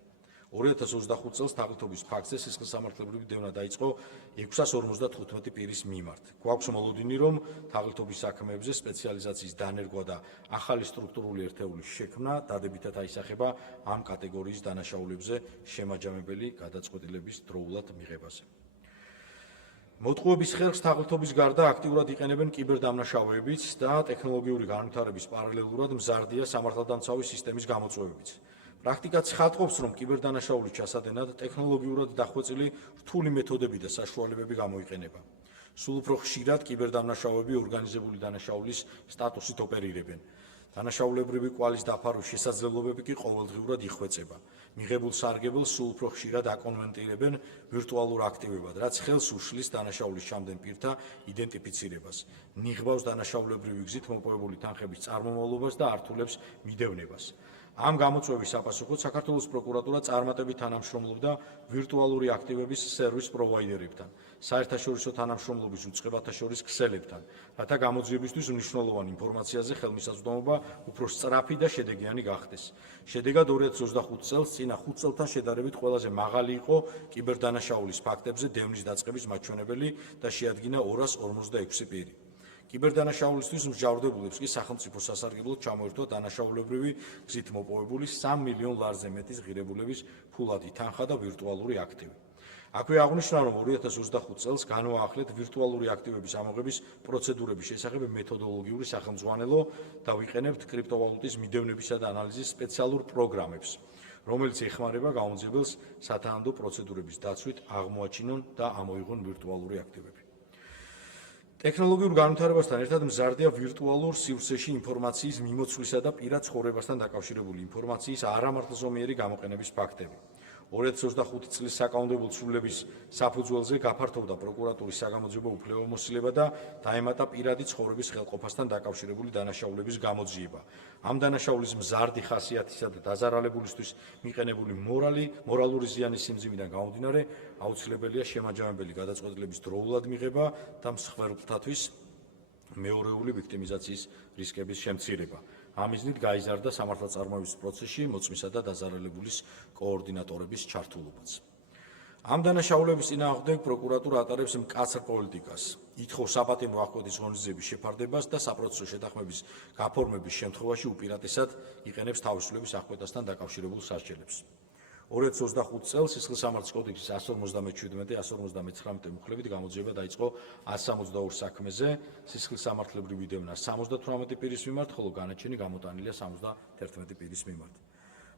2025 წელს თაღლითობის ფაქტზე სისხლისამართლებრივი დევნა დაიწყო 655 პირის მიმართ. გვაქვს მოლოდინი, რომ თაღლითობის საქმეებზე სპეციალიზაციის დანერგვა და ახალი სტრუქტურული ერთეულის შექმნა დადებითად აისახება ამ კატეგორიის დანაშაულებზე შემაჯამებელი გადაწყვეტილების დროულად მიღებაზე. მოტყუების ხერხს თაღლითობის გარდა აქტიურად იყენებენ კიბერდამნაშავეებიც და ტექნოლოგიური განვითარების პარალელურად მზარდია სამართალდამცავი სისტემის გამოწვევებიც. პრაქტიკა ცხადყოფს, რომ კიბერდანაშაულის ჩასადენად ტექნოლოგიურად დახვეწილი რთული მეთოდები და საშუალებები გამოიყენება. სულ უფრო ხშირად კიბერდამნაშავეები ორგანიზებული დანაშაულის სტატუსით ოპერირებენ. დანაშაულებრივი კვალის დაფარვის შესაძლებლობები კი ყოველდღიურად იხვეწება. მიღებულ სარგებელს სულ უფრო ხშირად აკონვერტირებენ ვირტუალურ აქტივებად, რაც ხელს უშლის დანაშაულის ჩამდენ პირთა იდენტიფიცირებას, ნიღბავს დანაშაულებრივი გზით მოპოვებული თანხების წარმომავლობას და ართულებს მიდევნებას. ამ გამოწვევის საპასუხოდ საქართველოს პროკურატურა წარმატებით თანამშრომლობდა ვირტუალური აქტივების სერვის პროვაიდერებთან, საერთაშორისო თანამშრომლობის უწყებათა შორის ქსელებთან, რათა გამოძიებისთვის მნიშვნელოვან ინფორმაციაზე ხელმისაწვდომობა უფრო სწრაფი და შედეგიანი გახდეს. შედეგად 2025 წელს წინა 5 წელთან შედარებით ყველაზე მაღალი იყო კიბერდანაშაულის ფაქტებზე დევნის დაწყების მაჩვენებელი და შეადგინა 256 პირი. კიბერდანაშაულისთვის მსჯავრდებულებს კი სახელმწიფო სასარგებლოდ ჩამოერთვა დანაშაულებრივი გზით მოპოვებული 3 მილიონ ლარზე მეტის ღირებულების ფულადი თანხა და ვირტუალური აქტივი. აქვე აღნიშნა, რომ 2025 წელს განვაახლეთ ვირტუალური აქტივების ამოღების პროცედურების შესახებ მეთოდოლოგიური სახელმძღვანელო და ვიყენებთ კრიპტოვალუტის მიდევნებისა და ანალიზის სპეციალურ პროგრამებს, რომელიც ეხმარება გამოძიებელს სათანადო პროცედურების დაცვით აღმოაჩინონ და ამოიღონ ვირტუალური აქტივები. ტექნოლოგიურ განვითარებასთან ერთად მზარდია ვირტუალურ სივრცეში ინფორმაციის მიმოცვლისა და პირად ცხოვრებასთან დაკავშირებული ინფორმაციის არამართლზომიერი გამოყენების ფაქტები. 2025 წლის საკანონმდებლო ცვლილების საფუძველზე გაფართოვდა პროკურატურის საგამოძიებო უფლებამოსილება და დაემატა პირადი ცხოვრების ხელყოფასთან დაკავშირებული დანაშაულების გამოძიება. ამ დანაშაულის მზარდი ხასიათისა და დაზარალებულისთვის მიყენებული მორალური ზიანის სიმძიმიდან გამომდინარე, აუცილებელია შემაჯამებელი გადაწყვეტილების დროულად მიღება და მსხვერპლთათვის მეორეული ვიქტიმიზაციის რისკების შემცირება. ამ მიზნით გაიზარდა სამართალწარმოების პროცესში მოწმისა და დაზარალებულის კოორდინატორების ჩართულობაც. ამ დანაშაულების წინააღმდეგ პროკურატურა ატარებს მკაცრ პოლიტიკას, ითხოვს საპატიმრო აღკვეთის ღონისძიების შეფარდებას და საპროცესო შეთანხმების გაფორმების შემთხვევაში უპირატესად იყენებს თავისუფლების აღკვეთასთან დაკავშირებულ სასჯელებს. 2025 წელს სისხლისამართლის კოდექსის 157-159 მუხლებით გამოძიება დაიწყო 162 საქმეზე, სისხლისამართლებრივი დევნა 78 პირის მიმართ, ხოლო განაჩენი გამოტანილია 71 პირის მიმართ.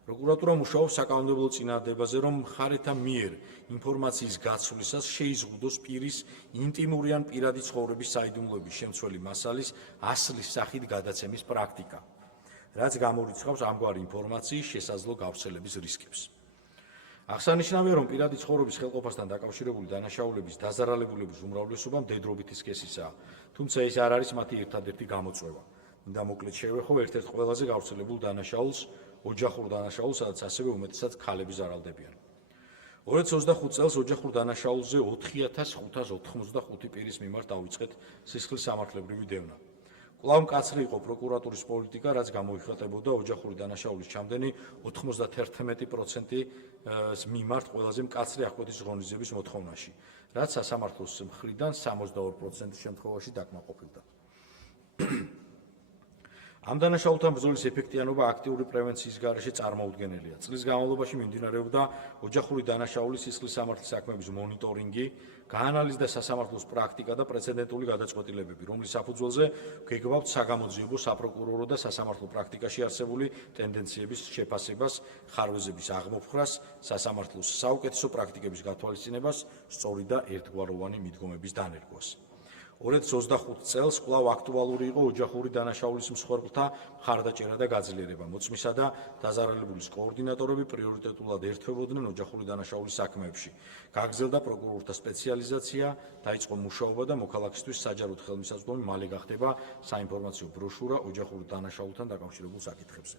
პროკურატურა მუშაობს საკანონმდებლო წინადადებაზე, რომ მხარეთა მიერ ინფორმაციის გაცვლისას შეიზღუდოს პირის ინტიმური ან პირადი ცხოვრების საიდუმლოების შემცველი მასალის ასლის სახით გადაცემის პრაქტიკა, რაც გამორიცხავს ამგვარი ინფორმაციის შესაძლო გავრცელების რისკებს. აღსანიშნავია, რომ პირადი ცხოვრების ხელყოფასთან დაკავშირებული დანაშაულების დაზარალებულების უმრავლესობა მდედრობითი სქესისაა, თუმცა ეს არ არის მათი ერთადერთი გამოწვევა. მინდა მოკლედ შევეხო ერთ-ერთ ყველაზე გავრცელებულ დანაშაულს, ოჯახურ დანაშაულს, სადაც ასევე უმეტესად ქალები ზარალდებიან. 2025 წელს ოჯახურ დანაშაულზე 4585 პირის მიმართ დავიწყეთ სისხლისამართლებრივი დევნა. კვლავ მკაცრი იყო პროკურატურის პოლიტიკა, რაც გამოიხატებოდა ოჯახური დანაშაულის ჩამდენი 91%-ის მიმართ ყველაზე მკაცრი აღკვეთის ღონისძიების მოთხოვნაში, რაც სასამართლოს მხრიდან 62% შემთხვევაში დაკმაყოფილდა. ამ დანაშაულთან ბრძოლის ეფექტიანობა აქტიური პრევენციის გარეშე წარმოუდგენელია. წლის განმავლობაში მიმდინარეობდა ოჯახური დანაშაულის სისხლისამართლის საქმეების მონიტორინგი, გაანალიზდა სასამართლოს პრაქტიკა და პრეცედენტული გადაწყვეტილებები, რომლის საფუძველზე გეგმავთ საგამოძიებო, საპროკურორო და სასამართლო პრაქტიკაში არსებული ტენდენციების შეფასებას, ხარვეზების აღმოფხვრას, სასამართლოს საუკეთესო პრაქტიკების გათვალისწინებას, სწორი და ერთგვაროვანი მიდგომების დანერგვას. 2025 წელს კვლავ აქტუალური იყო ოჯახური დანაშაულის მსხვერპლთა მხარდაჭერა და გაძლიერება. მოწმისა და დაზარალებულის კოორდინატორები პრიორიტეტულად ერთვებოდნენ ოჯახური დანაშაულის საქმეებში. გაგრძელდა პროკურორთა სპეციალიზაცია, დაიწყო მუშაობა და მოქალაქისთვის საჯაროდ ხელმისაწვდომი მალე გახდება საინფორმაციო ბროშურა ოჯახური დანაშაულთან დაკავშირებულ საკითხებზე.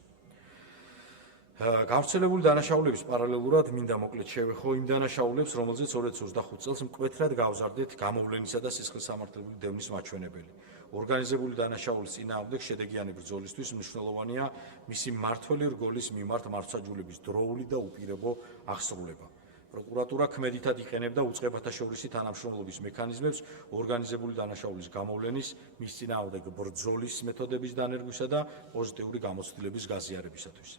გავრცელებული დანაშაულების პარალელურად მინდა მოკლედ შევეხო იმ დანაშაულებს, რომელზეც 2025 წელს მკვეთრად გავზარდეთ გამოვლენისა და სისხლისამართლებელი დევნის მაჩვენებელი. ორგანიზებული დანაშაულის წინააღმდეგ შედეგიანი ბრძოლისთვის მნიშვნელოვანია მისი მმართველი რგოლის მიმართ მართლმსაჯულების დროული და უპირობო აღსრულება. პროკურატურა ქმედითად იყენებდა უწყებათაშორისი თანამშრომლობის მექანიზმებს ორგანიზებული დანაშაულის გამოვლენის, მის წინააღმდეგ ბრძოლის მეთოდების დანერგვისა და პოზიტიური გამოცდილების გაზიარებისათვის.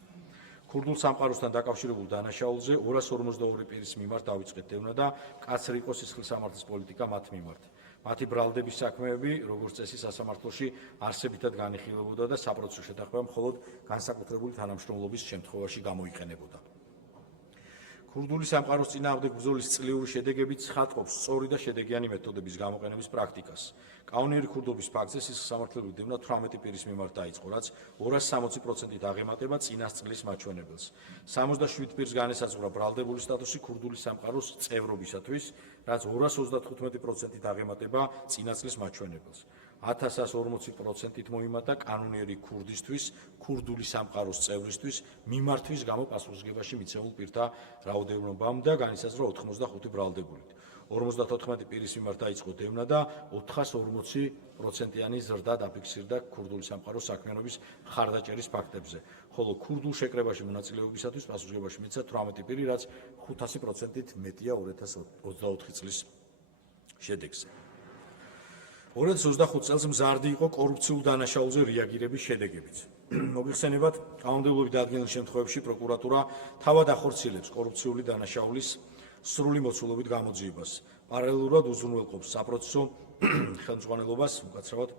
ქურდულ სამყაროსთან დაკავშირებულ დანაშაულზე 252 პირის მიმართ დავიწყეთ დევნა და მკაცრი იყო სისხლისამართლის პოლიტიკა მათ მიმართ. მათი ბრალდების საქმეები, როგორც წესი, სასამართლოში არსებითად განიხილებოდა და საპროცესო შეთანხმება მხოლოდ განსაკუთრებული თანამშრომლობის შემთხვევაში გამოიყენებოდა. ქურდული სამყაროს წინააღმდეგ ბრძოლის წლიური შედეგები ცხადყოფს სწორი და შედეგიანი მეთოდების გამოყენების პრაქტიკას. კანონიერი ქურდობის ფაქტზე სისხლისამართლებელი დევნა 18 პირის მიმართ დაიწყო, რაც 260%-ით აღემატება წინას წლის მაჩვენებელს. 67 პირს განესაზღვრა ბრალდებული სტატუსი ქურდული სამყაროს წევრობისათვის, რაც 235%-ით აღემატება წინა წლის მაჩვენებელს. 1140%-ით მოიმატა კანონიერი ქურდისთვის, ქურდული სამყაროს წევრისთვის მიმართვის გამო პასუხისმგებაში მიცემულ პირთა რაოდენობამ და განისაზღვრა 85 ბრალდებულით. 54 პირის მიმართ დაიწყო დევნა და 440%-იანი ზრდა დაფიქსირდა ქურდული სამყაროს საქმიანობის მხარდაჭერის ფაქტებზე, ხოლო ქურდულ შეკრებაში მონაწილეობისათვის პასუხისმგებაში მიეცა 18 პირი, რაც 500%-ით მეტია 2024 წლის შედეგზე. 2025 წელს მზარდი იყო კორუფციულ დანაშაულზე რეაგირების შედეგებიც. მოგიხსენებათ, კანონმდებლობით დადგენილ შემთხვევებში პროკურატურა თავად ახორციელებს კორუფციული დანაშაულის სრული მოცულობით გამოძიებას. პარალელურად უზრუნველყოფს საპროცესო ხელმძღვანელობას, უკაცრავად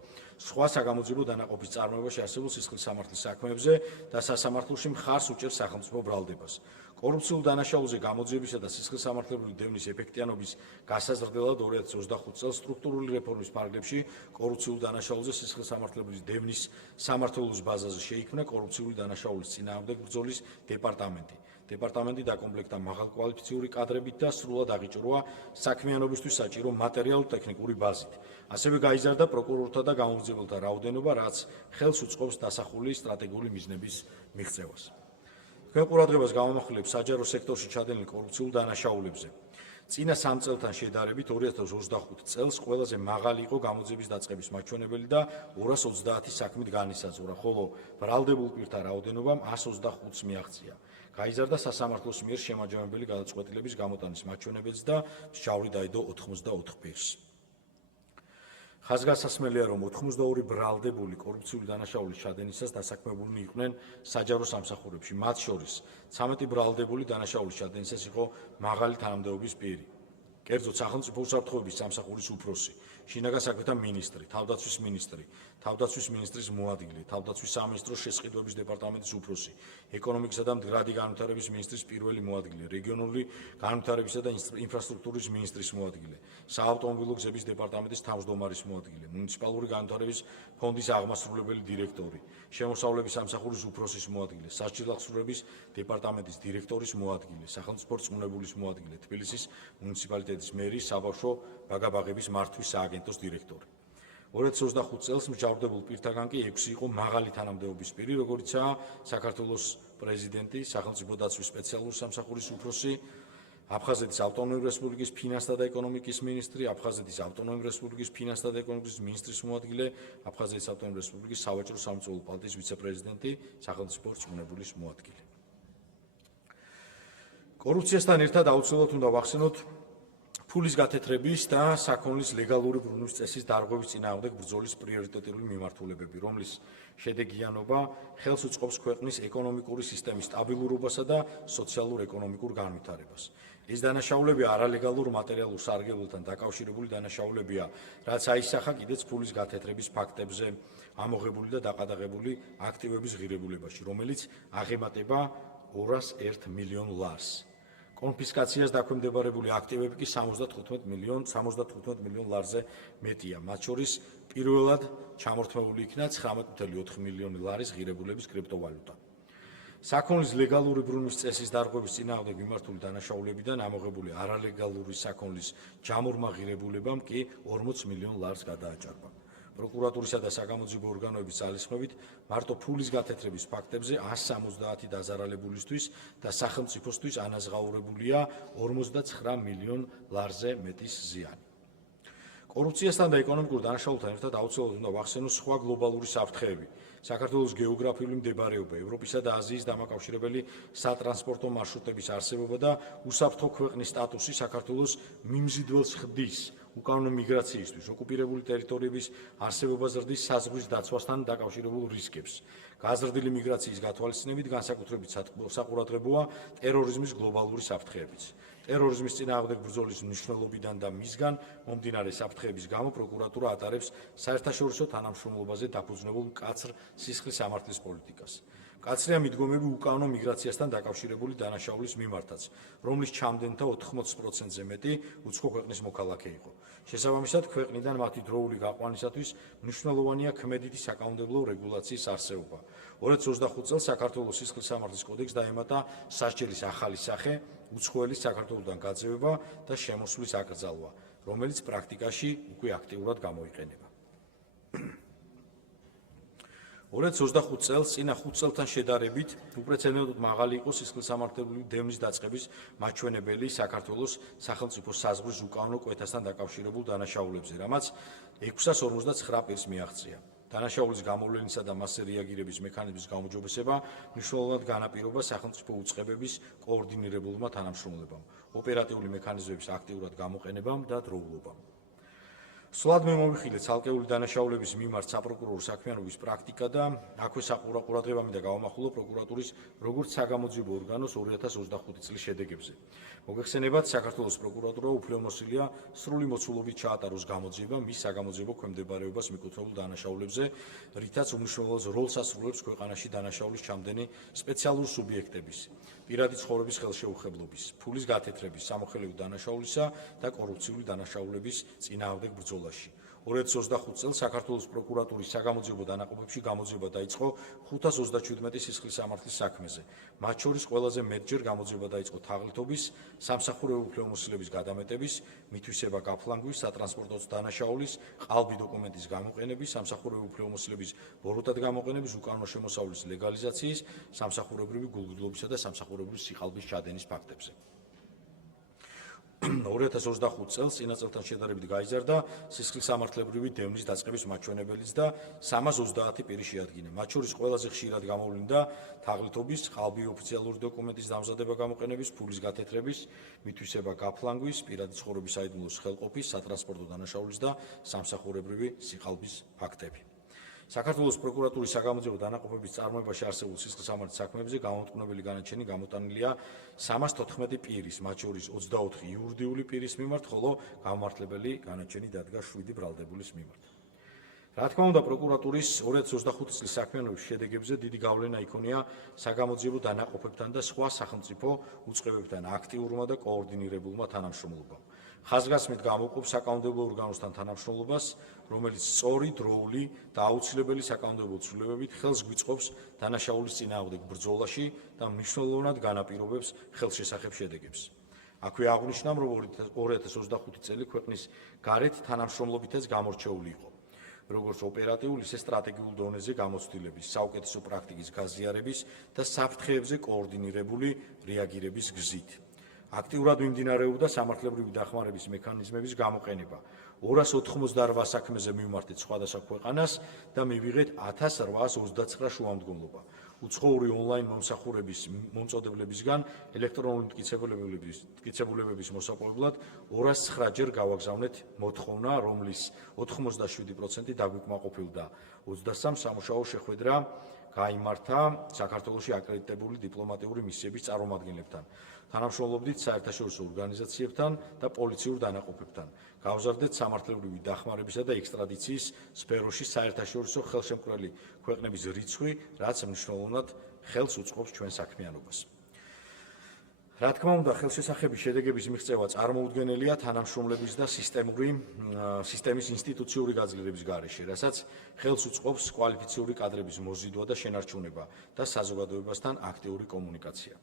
სხვა საგამოძიებო დანაყოფის წარმოებაში არსებულ სისხლისამართლის საქმეებზე და სასამართლოში მხარს უჭერს სახელმწიფო ბრალდებას. კორუფციულ დანაშაულზე გამოძიებისა და სისხლისამართლებლური დევნის ეფექტიანობის გასაზრდელად 2025 წელს სტრუქტურული რეფორმის ფარგლებში კორუფციულ დანაშაულზე სისხლისამართლებლური დევნის სამართლობის ბაზაზე შეიქმნა კორუფციული დანაშაულის წინააღმდეგ ბრძოლის დეპარტამენტი. დეპარტამენტი დაკომპლექტდა მაღალკვალიფიციური კადრებით და სრულად აღიჭრვა საქმიანობისთვის საჭირო მატერიალურ-ტექნიკური ბაზით. ასევე გაიზარდა პროკურორთა და გამომძიებელთა რაოდენობა, რაც ხელს უწყობს დასახული სტრატეგიული მიზნების მიღწევას. თქვენ ყურადღებას გამომახვილებს საჯარო სექტორში ჩადენილ კორუფციულ დანაშაულებზე. წინა 3 წელთან შედარებით 2025 წელს ყველაზე მაღალი იყო გამოძიების დაწყების მაჩვენებელი და 230 საქმით განისაზღვრა, ხოლო ბრალდებულ პირთა რაოდენობამ 125-ს მიაღწია. გაიზარდა სასამართლოს მიერ შემაჯამებელი გადაწყვეტილების გამოტანის მაჩვენებელიც და მსჯავრი დაიდო 84 პირს. ხაზგასასმელია, რომ 82 ბრალდებული კორუფციული დანაშაულის ჩადენისას დასაქმებულნი იყვნენ საჯარო სამსახურებში, მათ შორის 13 ბრალდებული დანაშაულის ჩადენისას იყო მაღალი თანამდებობის პირი. კერძოდ სახელმწიფო უსაფრთხოების სამსახურის უფროსი, შინაგან საქმეთა მინისტრი, თავდაცვის მინისტრი, თავდაცვის მინისტრის მოადგილე, თავდაცვის სამინისტროს შესყიდვების დეპარტამენტის უფროსი, ეკონომიკისა და მდგრადი განვითარების მინისტრის პირველი მოადგილე, რეგიონული განვითარებისა და ინფრასტრუქტურის მინისტრის მოადგილე, საავტომობილო გზების დეპარტამენტის თავმჯდომარის მოადგილე, მუნიციპალური განვითარების ფონდის აღმასრულებელი დირექტორი, შემოსავლების სამსახურის უფროსის მოადგილე, სასჯელახსოვრების დეპარტამენტის დირექტორის მოადგილე, სახელმწიფო რწმუნებულის მოადგილე, თბილისის მუნიციპალიტეტის მერი, საბავშვო ბაგაბაღების მართვის სააგენტოს დირექტორი. 2025 წელს მსჯავრდებულ პირთაგან კი 6 იყო მაღალი თანამდებობის პირი, როგორიცაა საქართველოს პრეზიდენტი, სახელმწიფო დაცვის სპეციალური სამსახურის უფროსი, აფხაზეთის ავტონომიური რესპუბლიკის ფინანსთა და ეკონომიკის მინისტრი, აფხაზეთის ავტონომიური რესპუბლიკის ფინანსთა და ეკონომიკის მინისტრის მოადგილე, აფხაზეთის ავტონომიური რესპუბლიკის სავაჭრო-სამრეწველო პალატის ვიცე-პრეზიდენტი, სახელმწიფო რწმუნებულის მოადგილე. კორუფციასთან ერთად აუცილებლად უნდა ვახსენოთ ფულის გათეთრების და საქონლის ლეგალური ბრუნვის წესის დარღვევის წინააღმდეგ ბრძოლის პრიორიტეტული მიმართულებები, რომლის შედეგიანობა ხელს უწყობს ქვეყნის ეკონომიკური სისტემის სტაბილურობასა და სოციალურ-ეკონომიკურ განვითარებას. ეს დანაშაულები არალეგალურ მატერიალურ სარგებლობთან დაკავშირებული დანაშაულებია, რაც აისახა კიდეც ფულის გათეთრების ფაქტებზე ამოღებული და დაყადაღებული აქტივების ღირებულებაში, რომელიც აღემატება 201 მილიონ ლარს. კონფისკაციას დაქვემდებარებული აქტივები კი 75 მილიონ ლარზე მეტია. მათ შორის პირველად ჩამორთმეული იქნა 19.4 მილიონი ლარის ღირებულების კრიპტოვალუტა. საქონლის ლეგალური ბრუნვის წესის დარღვევის წინააღმდეგ მიმართული დანაშაულებიდან ამოღებული არალეგალური საქონლის ჯამურმა ღირებულებამ კი 40 მილიონ ლარს გადააჭარბა. პროკურატურისა და საგამოძიებო ორგანოების ძალისხმევით მარტო ფულის გათეთრების ფაქტებზე 170 დაზარალებულისთვის და სახელმწიფოსთვის ანაზღაურებულია 49 მილიონ ლარზე მეტის ზიანი. კორუფციასთან და ეკონომიკურ დანაშაულთან ერთად აუცილებლად უნდა ვახსენოთ სხვა გლობალური საფრთხეები. საქართველოს გეოგრაფიული მდებარეობა, ევროპისა და აზიის დამაკავშირებელი სატრანსპორტო მარშრუტების არსებობა და უსაფრთხო ქვეყნის სტატუსი საქართველოს მიმზიდველს ხდის უკანონო მიგრაციისთვის, ოკუპირებული ტერიტორიების არსებობა ზრდის საზღვრის დაცვასთან დაკავშირებულ რისკებს. გაზრდილი მიგრაციის გათვალისწინებით განსაკუთრებით საყურადღებოა ტერორიზმის გლობალური საფრთხეებიც. ტერორიზმის წინააღმდეგ ბრძოლის მნიშვნელობიდან და მისგან მომდინარე საფრთხეების გამო პროკურატურა ატარებს საერთაშორისო თანამშრომლობაზე დაფუძნებულ მკაცრ სისხლის სამართლის პოლიტიკას. მკაცრია მიდგომები უკანონო მიგრაციასთან დაკავშირებული დანაშაულის მიმართაც, რომლის ჩამდენთა 80%-ზე მეტი უცხო ქვეყნის მოქალაქე იყო. შესაბამისად, ქვეყნიდან მათი დროული გაყვანისათვის მნიშვნელოვანია ქმედითი საკანონმდებლო რეგულაციის არსებობა. 2025 წელს საქართველოს სისხლის სამართლის კოდექსს დაემატა სასჯელის ახალი სახე, უცხოელის საქართველოსთან გაძევება და შემოსვლის აკრძალვა, რომელიც პრაქტიკაში უკვე აქტიურად გამოიყენება. 2025 წელს წინა 5 წელთან შედარებით უპრეცედენტოდ მაღალი იყო სისხლისამართლებლური დევნის დაწყების მაჩვენებელი საქართველოს სახელმწიფო საზღვრის უკანონო კვეთასთან დაკავშირებულ დანაშაულებზე, რამაც 659 პირს მიაღწია. დანაშაულის გამოვლენისა და მასზე რეაგირების მექანიზმის გაუმჯობესება მნიშვნელოვნად განაპირობა სახელმწიფო უწყებების კოორდინირებულმა თანამშრომლებამ, ოპერატიული მექანიზმების აქტიურად გამოყენებამ და დროულობამ. სვლად მე მომიხილე ცალკეული დანაშაულების მიმართ საპროკურორო საქმიანობის პრაქტიკა და აქვე საყურადღება მინდა გავამახვილო პროკურატურის როგორც საგამოძიებო ორგანოს 2025 წლის შედეგებზე. მოგეხსენებათ, საქართველოს პროკურატურა უფლებამოსილია სრული მოცულობით ჩაატაროს გამოძიება მის საგამოძიებო ქვემდებარეობას მიკუთვნებულ დანაშაულებზე, რითაც უმნიშვნელოვანეს როლს ასრულებს ქვეყანაში დანაშაულის ჩამდენი სპეციალური სუბიექტების, პირადი ცხოვრების ხელშეუხებლობის, ფულის გათეთრების, სამოხელეო დანაშაულისა და კორუფციული დანაშაულების წინააღმდეგ ბრძოლაში. 2025 წელს საქართველოს პროკურატურის საგამოძიებო დანაყოფებში გამოძიება დაიწყო 537 სისხლის სამართლის საქმეზე. მათ შორის ყველაზე მეტჯერ გამოძიება დაიწყო თაღლითობის, სამსახურეო უფლებამოსილების გადამეტების, მითვისება გაფლანგვის, სატრანსპორტო დანაშაულის, ყალბი დოკუმენტის გამოყენების, სამსახურეო უფლებამოსილების ბოროტად გამოყენების, უკანონო შემოსავლის ლეგალიზაციის, სამსახურებრივი გულგრდილობისა და სამსახურებრივი სიყალბის ჩადენის ფაქტებზე. 2025 წელს წინა წელთან შედარებით გაიზარდა სისხლის სამართლებრივი დევნის დაწყების მაჩვენებელიც და 330 პირი შეადგინა. მათ შორის ყველაზე ხშირად გამოვლინდა თაღლითობის, ყალბი ოფიციალური დოკუმენტის დამზადება გამოყენების, ფულის გათეთრების, მითვისება გაფლანგვის, პირადი ცხოვრების საიდუმლოს ხელყოფის, სატრანსპორტო დანაშაულის და სამსახურებრივი სიყალბის ფაქტები. საქართველოს პროკურატურის საგამოძიებო დანაყოფების წარმოებაში არსებულ სისხლის სამართლის საქმეებზე გამომტყუნებელი განაჩენი გამოტანილია 314 პირის, მათ შორის 24 იურიდიული პირის მიმართ, ხოლო გამმართველებელი განაჩენი დადგა 7 ბრალდებულის მიმართ. რა თქმა უნდა, პროკურატურის 2025 წლის საქმიანობის შედეგებზე დიდი გავლენა იქონია საგამოძიებო დანაყოფებთან და სხვა სახელმწიფო უწყებებთან აქტიურმა და კოორდინირებულმა თანამშრომლობამ. ხაზგასმით გამოვყოფ საკანონმდებლო ორგანოსთან თანამშრომლობას, რომელიც სწორი, დროული და აუცილებელი საკანონმდებლო ცვლილებებით ხელს გვიწყობს დანაშაულის წინააღმდეგ ბრძოლაში და მნიშვნელოვნად განაპირობებს ხელშესახებ შედეგებს. აქვე აღნიშნავ, რომ 2025 წელი ქვეყნის გარეთ თანამშრომლობითაც გამორჩეული იყო, როგორც ოპერატიულ, ისე სტრატეგიულ დონეზე გამოცდილების, საუკეთესო პრაქტიკის გაზიარების და საფრთხეებზე კოორდინირებული რეაგირების გზით. აქტიურად მიმდინარეობდა სამართლებრივი დახმარების მექანიზმების გამოყენება. 288 საქმეზე მივმართეთ სხვადასხვა ქვეყანას და მივიღეთ 1829 შუამდგომლობა. უცხოური ონლაინ მომსახურების მომწოდებლებისგან ელექტრონული მტკიცებულებების მოსაპოვებლად 209 ჯერ გავაგზავნეთ მოთხოვნა, რომლის 87% დაგვიკმაყოფილდა. 23 სამუშაო შეხვედრა გაიმართა საქართველოში აკრედიტებული დიპლომატიური მისიების წარმომადგენლებთან. თანამშრომლობდით საერთაშორისო ორგანიზაციებთან და პოლიციურ დანაყოფებთან. გავზარდეთ სამართლებრივი დახმარებისა და ექსტრადიციის სფეროში საერთაშორისო ხელშემკრალი ქვეყნების რიცხვი, რაც მნიშვნელოვნად ხელს უწყობს ჩვენ საქმიანობას. რა თქმა უნდა, ხელშესახების შედეგების მიღწევა წარმოუდგენელია თანამშრომლების და სისტემის ინსტიტუციური გაძლიერების გარეშე, რასაც ხელს უწყობს კვალიფიციური კადრების მოზიდვა და შენარჩუნება და საზოგადოებასთან აქტიური კომუნიკაცია.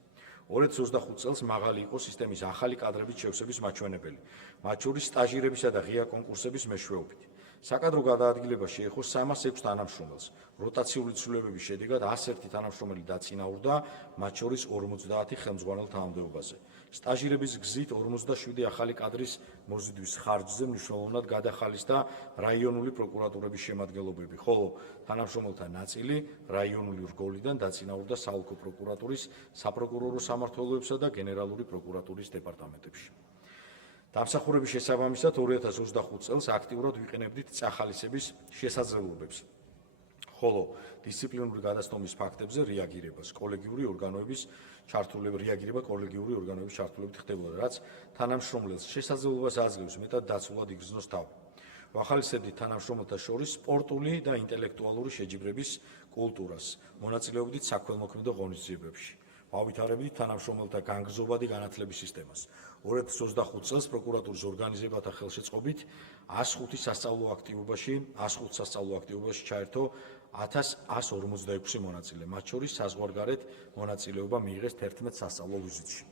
2025 წელს მაღალი იყო სისტემის ახალი კადრების შევსების მაჩვენებელი, მათ შორის სტაჟირებისა და ღია კონკურსების მეშვეობით. საკადრო გადაადგილება შეეხო 306 თანამშრომელს. როტაციული ცვლილებების შედეგად 101 თანამშრომელი დაწინაურდა, მათ შორის 50 ხელმძღვანელ თანამდებობაზე. სტაჟირების გზით 47 ახალი კადრის მოზიდვის ხარჯზე მნიშვნელოვნად გადახალისდა რაიონული პროკურატურების შემადგენლობები, ხოლო თანამშრომელთა ნაწილი რაიონული რგოლიდან დაწინაურდა საოლქო პროკურატურის, საპროკურორო სამმართველოებსა და გენერალური პროკურატურის დეპარტამენტებში. დამსახურების შესაბამისად 2025 წელს აქტიურად ვიყენებდით წახალისების შესაძლებლობებს, ხოლო დისციპლინური გადასტომის ფაქტებზე რეაგირება კოლეგიური ორგანოების ჩართულებით ხდებოდა, რაც თანამშრომლებს შესაძლებლობას აძლევს მეტად დაცულად იგრძნოს თავი. ვახალისებდით თანამშრომელთა შორის სპორტული და ინტელექტუალური შეჯიბრების კულტურას, მონაწილეობდით საქველმოქმედო ღონისძიებებში. ვავითარებდით თანამშრომელთა განგრძობადი განათლების სისტემას. 2025 წელს პროკურატურის ორგანიზებათა ხელშეწყობით 105 სასწავლო აქტივობაში ჩაერთო 1146 მონაწილე, მათ შორის საზღვარგარეთ მონაწილეობა მიიღეს 11 სასწავლო ვიზიტში.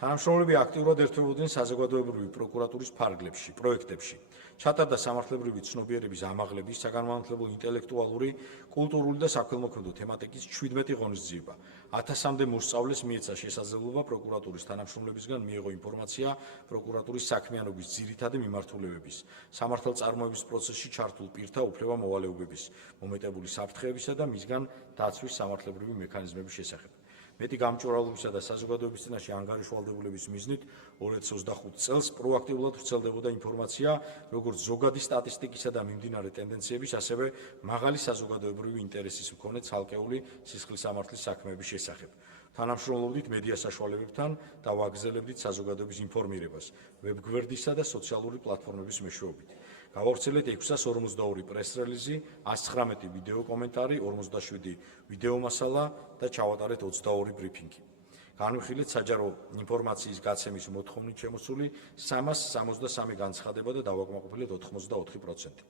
თანამშრომლები აქტიურად ერთვებოდნენ საზოგადოებრივი პროკურატურის ფარგლებში, პროექტებში. ჩატარდა სამართლებრივი ცნობიერების ამაღლების, საგანმანათლებლო ინტელექტუალური, კულტურული და საქველმოქმედო თემატიკის 17 ღონისძიება. 1000-მდე მოსწავლეს მიეცა შესაძლებლობა პროკურატურის თანამშრომლებისგან მიეღო ინფორმაცია პროკურატურის საქმიანობის ძირითადი მიმართულებების, სამართალწარმოების პროცესში ჩართულ პირთა უფლება-მოვალეობების, მომეტებული საფრთხეებისა და მისგან დაცვის სამართლებრივი მექანიზმების შესახებ. მეტი გამჭვირვალობისა და საზოგადოების წინაშე ანგარიშვალდებულების მიზნით 2025 წელს პროაქტიულად ვრცელდებოდა ინფორმაცია, როგორც ზოგადი სტატისტიკისა და მიმდინარე ტენდენციების, ასევე მაღალი საზოგადოებრივი ინტერესის მქონე ცალკეული სისხლის სამართლის საქმეების შესახებ. თანამშრომლობდით მედია საშუალებებთან და ვაგრძელებდით საზოგადოების ინფორმირებას, ვებგვერდისა და სოციალური პლატფორმების მეშვეობით. გავავრცელეთ 642 პრეს-რელიზი, 119 ვიდეო კომენტარი, 47 ვიდეო მასალა და ჩავატარეთ 22 ბრიფინგი. განვიხილეთ საჯარო ინფორმაციის გაცემის მოთხოვნით შემოსული 363 განცხადება და დავაკმაყოფილეთ 84%.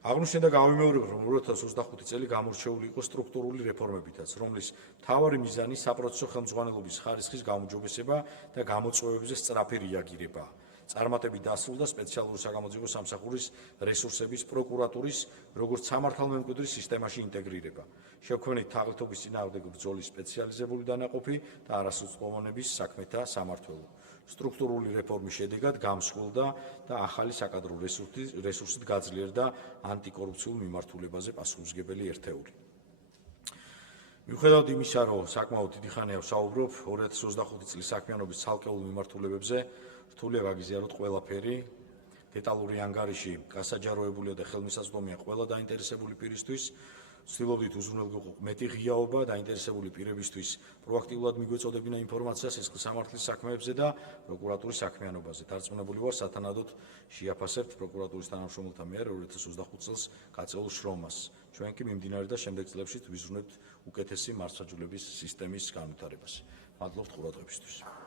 აღნიშნეთ და გავიმეორებთ, რომ 2025 წელი გამორჩეული იყო სტრუქტურული რეფორმებითაც, რომლის მთავარი მიზანი საპროცესო ხელმძღვანელობის ხარისხის გაუმჯობესება და გამოწვევებზე სწრაფი რეაგირება. წარმატებით დასრულდა სპეციალური საგამოძიებო სამსახურის რესურსების პროკურატურის, როგორც სამართალმემკვიდრის სისტემაში ინტეგრირება. შევქმნით თაღლითობის წინააღმდეგ ბრძოლის სპეციალიზებული დანაყოფი და არასრულწლოვანების საქმეთა სამმართველო. სტრუქტურული რეფორმის შედეგად გამსხვილდა და ახალი საკადრო რესურსით გაძლიერდა ანტიკორუფციულ მიმართულებაზე პასუხისმგებელი ერთეული. მიუხედავად იმისა, რომ საკმაოდ დიდი ხანია ვსაუბრობ 2025 წლის საქმიანობის ცალკეულ მიმართულებებზე, რთულია გაგიზიაროთ ყველაფერი. დეტალური ანგარიში გასაჯაროებულია და ხელმისაწვდომია ყველა დაინტერესებული პირისთვის. ვცდილობდით უზრუნველყო მეტი ღიაობა დაინტერესებული პირებისთვის პროაქტიულად მიგვეწოდებინა ინფორმაცია სისხლის სამართლის საქმეებზე და პროკურატურის საქმიანობაზე. დარწმუნებული ვარ, სათანადოდ შეაფასებთ პროკურატურის თანამშრომელთა მიერ 2025 წელს გაწეულ შრომას. ჩვენ კი მიმდინარე და შემდეგ წლებში ვიზრუნებთ უკეთესი მართლმსაჯულების სისტემის განვითარებას. მადლობთ ყურადღებისთვის.